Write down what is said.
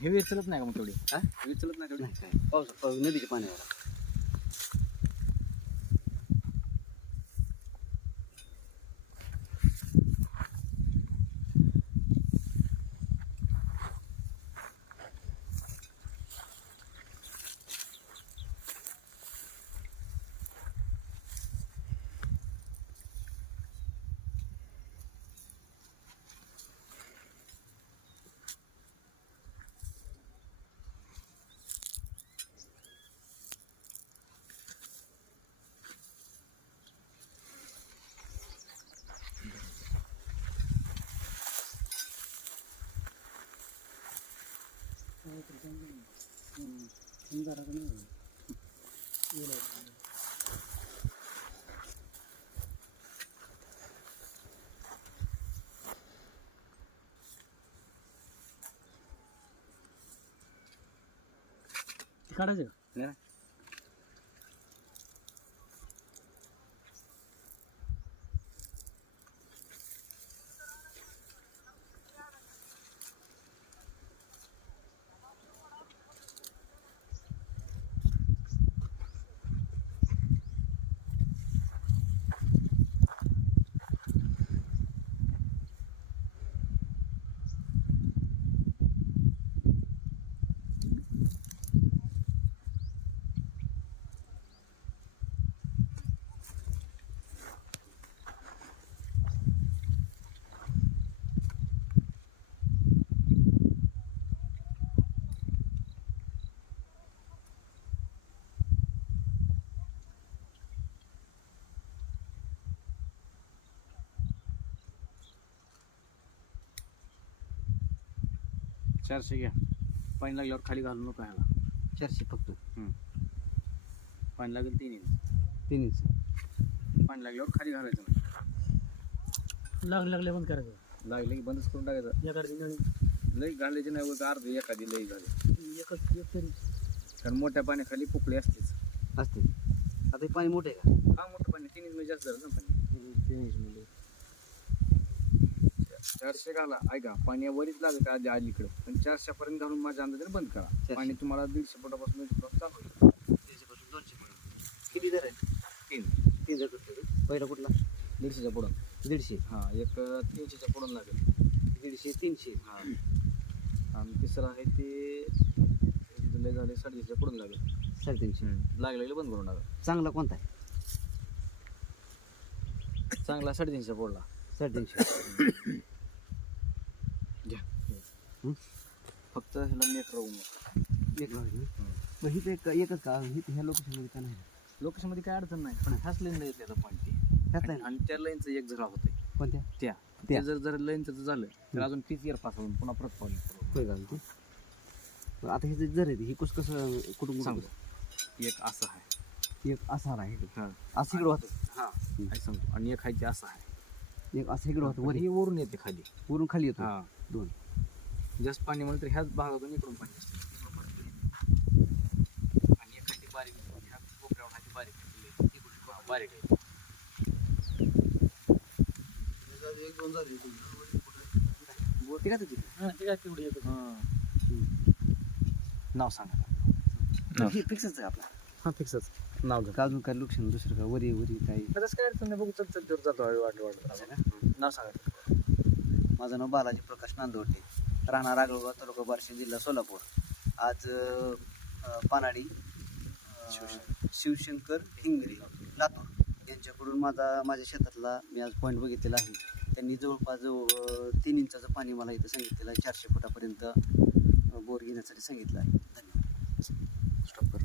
हे वेळ चलत नाही का मग तेवढी हा वेळ चलत नाही तेवढी नाही काय पाऊस नदीच्या पाण्यावर काढायचं का? नाही ना. चारशे घ्या पाणी लागल्यावर खाली घालू नका ह्याला 400 फक्त पाणी लागेल 3 इंच 3 इंच पाणी लागल्यावर खाली घालायचं नाही लागले बंद करायचं लागले की बंदच करून टाकायचं एखादी लई घालायची नाही वर अर्ध एखादी लई झाली कारण मोठ्या पाण्याखाली पोकळी असतेच असते आता हे पाणी मोठं आहे का हा मोठं पाणी 3 इंच मध्ये जास्त झालं ना पाणी 3 इंच मध्ये 400 घाला ऐका पाणी वरीच लागत आधी अलीकडे पण 400 पर्यंत घालून माझ्या अंदाजाने बंद करा पाणी तुम्हाला 150 फुटापासून 200 फुटात चालू होईल 150 पासून 200 पर्यंत किती दर आहे 3 दर करतो पहिला कुठला 150च्या पुढं 150 हा एक 300च्या पुढून लागेल 150 300 हा आणि तिसरं आहे ते लय झाले 350च्या पुढून लागेल 350 लागलेलं बंद करून टाका चांगला कोणता आहे चांगला 350च्या पुढला 350 घ्या फक्त ह्याला नेट राहू नका मग ही एकच का ही ह्या लोकेशनमध्ये का नाही लोकेशनमध्ये काय अडचण नाही पण ह्याच लाईनला येते आता पॉईंट ह्याच लाईन आणि त्या लाईनचं एक झरा होतंय कोणत्या त्या जर लाईनचं झालं तर अजून तीच इयर पास होऊन पुन्हा परत पाऊल होय घालतो आता हे जर आहे ही कसं कुठून सांगतो एक असं आहे एक असा आहे हां असं इकडं होतं हां काय सांगतो आणि एक आहे ते असं आहे एक असं इकडं होतं वर ही वरून येते खाली वरून खाली येतो हां दोन जास्त पाणी म्हणलं तर ह्याच भागातून इकडून पाणी असतं आणि एक आहे ते बारीक ह्या कोपऱ्यावर आहे ते बारीक इकडून बारीक आहे एक दोन झाले ते का तिथे नाव सांगा हे फिक्सच आहे आपला हां फिक्सच नाव घ्या अजून काय लक्षण दुसरं का वरी काही तसं काय अडचण नाही बघू चल चल जातो वाट नाव सांगा माझं नाव बालाजी प्रकाश नांदवटे राहणार आगळगाव तालुका बार्शी जिल्हा सोलापूर आज पानाडी शिवशंकर हिंगरे लातूर यांच्याकडून माझ्या शेतातला मी आज पॉईंट बघितलेला आहे त्यांनी जवळपास 3 इंचाचं पाणी मला इथं सांगितलेलं आहे 400 फुटापर्यंत बोर घेण्यासाठी सांगितलं आहे धन्यवाद स्टॉप कर